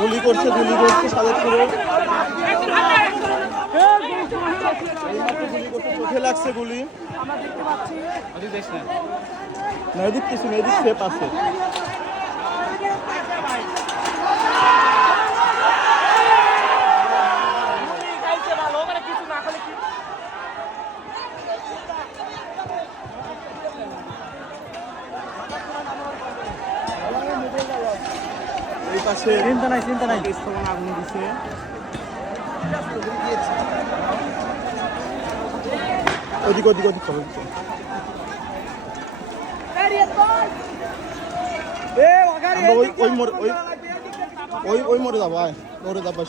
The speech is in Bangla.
গুলি করছে সাদেকপুরে। চোখে লাগছে গুলি। না এদিক কিছু না, এদিক সেপ আছে। এই পাশে চিন্তা নাই আগুন দিছে। ওদিক খবর ওই মোড়ে যাবো, মোড়ে যাবো।